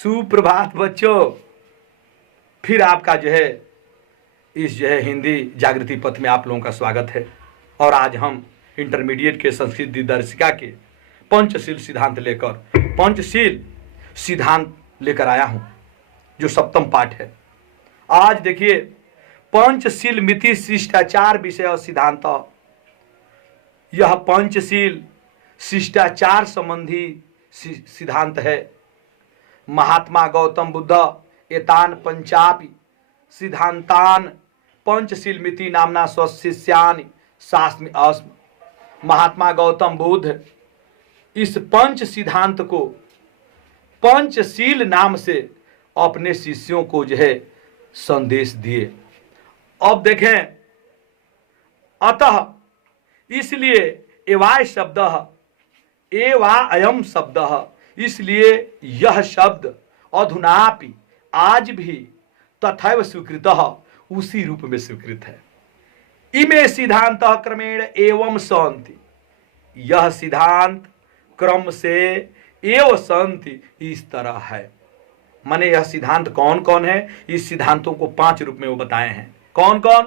सुप्रभात बच्चों। फिर आपका इस हिंदी जागृति पथ में आप लोगों का स्वागत है। और आज हम इंटरमीडिएट के संस्कृत दिनदर्शिका के पंचशील सिद्धांत लेकर आया हूं, जो सप्तम पाठ है। आज देखिए, पंचशील मिति शिष्टाचार विषय और सिद्धांत। यह पंचशील शिष्टाचार संबंधी सिद्धांत है। महात्मा गौतम बुद्ध एतान पंचापि सिद्धांतान पंचशील मिति नामना स्वशिष्यानि शास्त्र अस्म। महात्मा गौतम बुद्ध इस पंच सिद्धांत को पंचशील नाम से अपने शिष्यों को संदेश दिए। अब देखें, अतः इसलिए एवाय शब्द एवा अयम शब्द, इसलिए यह शब्द अधुनापि आज भी तथैव स्वीकृत, उसी रूप में स्वीकृत है। इमे सिद्धांत क्रमेण एवं संति, यह सिद्धांत क्रम से एवं संति इस तरह है। माने यह सिद्धांत कौन कौन है? इस सिद्धांतों को 5 रूप में वो बताए हैं। कौन कौन?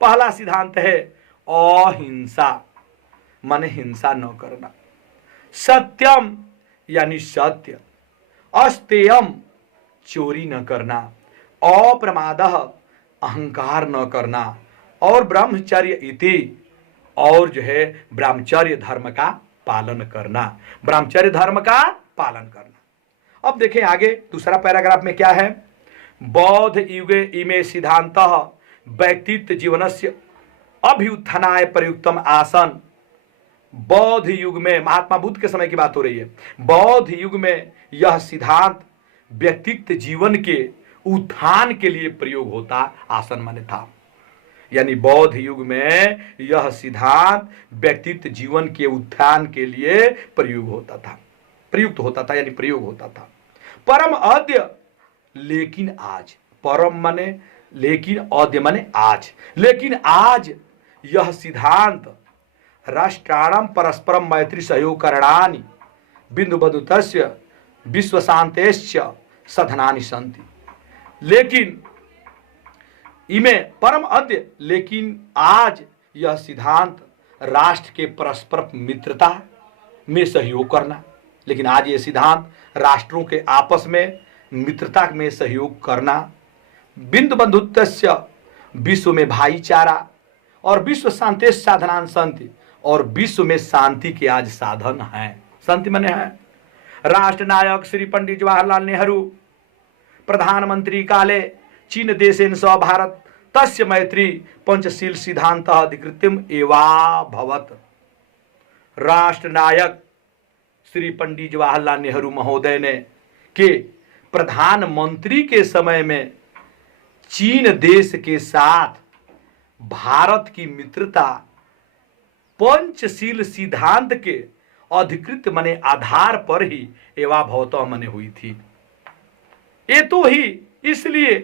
पहला सिद्धांत है अहिंसा, माने हिंसा न करना। सत्यम यानी सत्य। अस्तेयम चोरी न करना। अप्रमादः अहंकार न करना। और ब्रह्मचर्य इति, और ब्रह्मचर्य धर्म का पालन करना। ब्रह्मचर्य धर्म का पालन करना। अब देखें आगे दूसरा पैराग्राफ में क्या है। बौद्ध युगे इमे सिद्धांतः व्यक्तित्व जीवनस्य अभ्युत्थानाय प्रयुक्तम आसन। बौद्ध युग में, महात्मा बुद्ध के समय की बात हो रही है, बौद्ध युग में यह सिद्धांत व्यक्तित्व जीवन के उत्थान के लिए प्रयोग होता। आसन माने था, यानी बौद्ध युग में यह सिद्धांत व्यक्तित्व जीवन के उत्थान के लिए प्रयोग होता था, प्रयुक्त होता था, यानी प्रयोग होता था। परम अद्य, लेकिन आज। परम माने लेकिन, अद्य माने आज। लेकिन आज यह सिद्धांत राष्ट्राणाम परस्परम मैत्री सहयोग करणानि बिंदु बधुतस्य विश्व शांतेश्च साधनानि सन्ति। लेकिन इमें परम अद्य, लेकिन आज यह सिद्धांत राष्ट्र के परस्पर मित्रता में सहयोग करना। लेकिन आज ये सिद्धांत राष्ट्रों के आपस में मित्रता में सहयोग करना, बिंदु बंधुत्वस्य विश्व में भाईचारा, और विश्व शांति साधनान शांति, और विश्व में शांति के आज साधन हैं। शांति माने है। राष्ट्र नायक श्री पंडित जवाहरलाल नेहरू प्रधानमंत्री काले चीन देशेन सह भारत तस्य मैत्री पंचशील सिद्धांत अधिकृत्यम एवाभवत। राष्ट्र नायक श्री पंडित जवाहरलाल नेहरू महोदय ने के प्रधानमंत्री के समय में चीन देश के साथ भारत की मित्रता पंचशील सिद्धांत के अधिकृत माने आधार पर ही एवाभवत माने हुई थी। ये तो ही इसलिए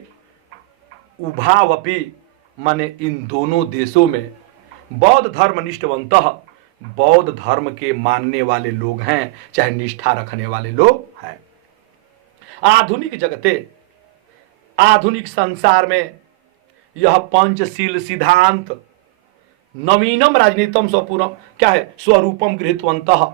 उभावपि माने इन दोनों देशों में बौद्ध धर्म निष्ठवंत, बौद्ध धर्म के मानने वाले लोग हैं, चाहे निष्ठा रखने वाले लोग हैं। आधुनिक जगते, आधुनिक संसार में यह पंचशील सिद्धांत नवीनम राजनीतम स्वपूर्णम क्या है, स्वरूपम गृहीतवन्तः।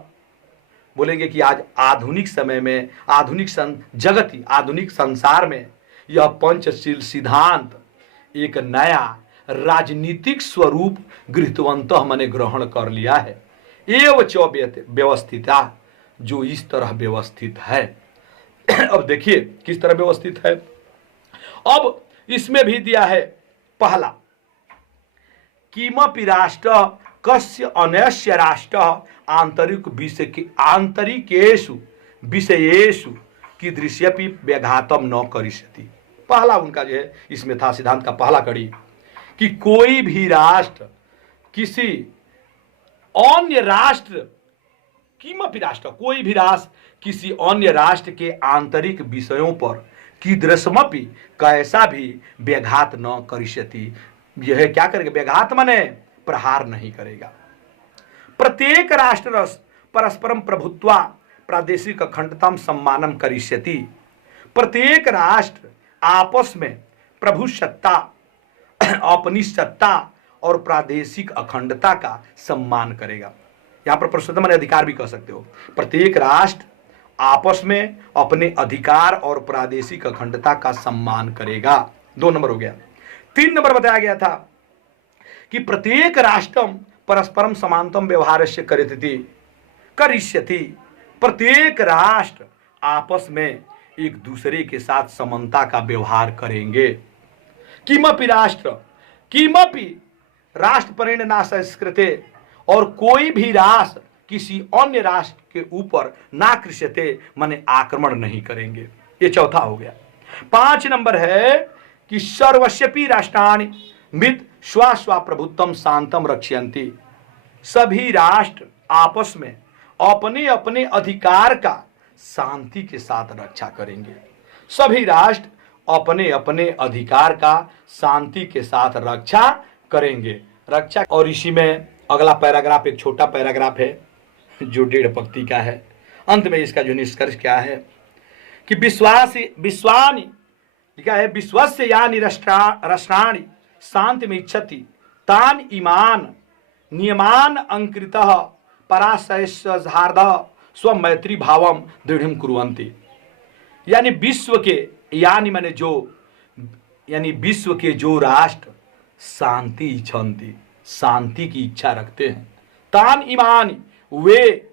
बोलेंगे कि आज आधुनिक समय में, आधुनिक जगत, आधुनिक संसार में यह पंचशील सिद्धांत एक नया राजनीतिक स्वरूप गृहीतवन्तः माने ग्रहण कर लिया है। एवं च व्यवस्थिता, जो इस तरह व्यवस्थित है। अब देखिए किस तरह व्यवस्थित है। अब इसमें भी दिया है पहला, किमपि राष्ट्र कस्य अन्यस्य राष्ट्र आंतरिक विषय के आंतरिकेषु विषयेषु कीदृश्यपि व्याघातम न करिष्यति। पहला उनका इसमें था सिद्धांत का पहला कड़ी कि कोई भी राष्ट्र किसी अन्य राष्ट्र, किमपि राष्ट्र, कोई भी राष्ट्र किसी अन्य राष्ट्र के आंतरिक विषयों पर कीदृशमपि कैसा भी व्याघात न करिष्यति। यह क्या करेगा? व्याघात माने प्रहार नहीं करेगा। प्रत्येक राष्ट्र परस्परम प्रभुत्वा प्रादेशिक अखंडताम सम्मानम करिष्यति। प्रत्येक राष्ट्र आपस में प्रभु सत्ता, अपनी सत्ता और प्रादेशिक अखंडता का सम्मान करेगा। यहां पर पुरुषोत्तम माने अधिकार भी कह सकते हो। प्रत्येक राष्ट्र आपस में अपने अधिकार और प्रादेशिक अखंडता का सम्मान करेगा। 2 नंबर हो गया। 3 नंबर बताया गया था कि प्रत्येक राष्ट्रम परस्परम समानतम व्यवहारस्य करिष्यति। प्रत्येक राष्ट्र आपस में एक दूसरे के साथ समानता का व्यवहार करेंगे। किमपि राष्ट्र परेण ना संस्कृते, और कोई भी राष्ट्र किसी अन्य राष्ट्र के ऊपर ना कृष्यते माने आक्रमण नहीं करेंगे। ये चौथा हो गया। 5 नंबर है कि सर्वस्यपि राष्ट्राणि मित स्वा प्रभुत्वम शांतम रक्षयन्ति। सभी राष्ट्र आपस में अपने अपने अधिकार का शांति के साथ रक्षा करेंगे। सभी राष्ट्र अपने अपने अधिकार का शांति के साथ रक्षा करेंगे। रक्षा, और इसी में अगला पैराग्राफ एक छोटा पैराग्राफ है जो 1.5 पंक्ति का है। अंत में इसका जो निष्कर्ष क्या है कि विश्वानि लिखा है, विश्वस्य यानि राष्ट्राणि शांति में इच्छति तान इमान नियमान अंकृतः पराशयस्यार्ध स्व मैत्री भावम दृढ़ कुर्वन्ति। यानी विश्व के, यानी माने जो, यानी विश्व के जो राष्ट्र शांति इच्छन्ति, शांति की इच्छा रखते हैं, तान ईमान, वे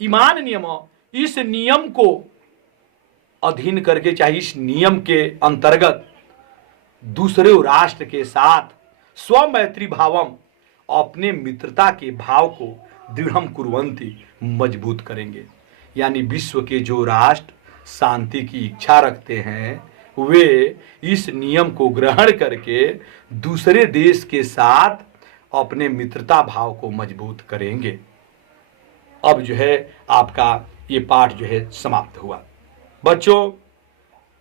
ईमान नियम, इस नियम को अधीन करके, चाहे इस नियम के अंतर्गत दूसरे राष्ट्र के साथ स्वमैत्री भावम, अपने मित्रता के भाव को दृढ़ कुर्वन्ति, मजबूत करेंगे। यानी विश्व के जो राष्ट्र शांति की इच्छा रखते हैं वे इस नियम को ग्रहण करके दूसरे देश के साथ अपने मित्रता भाव को मजबूत करेंगे। अब जो है आपका ये पाठ जो है समाप्त हुआ। बच्चों,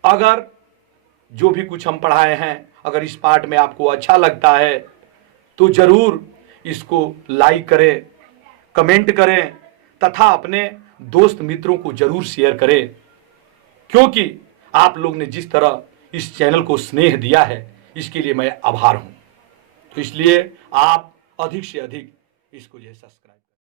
अगर जो भी कुछ हम पढ़ाए हैं, अगर इस पाठ में आपको अच्छा लगता है तो जरूर इसको लाइक करें, कमेंट करें तथा अपने दोस्त मित्रों को जरूर शेयर करें, क्योंकि आप लोग ने जिस तरह इस चैनल को स्नेह दिया है इसके लिए मैं आभार हूं। तो इसलिए आप अधिक से अधिक इसको जो है सब्सक्राइब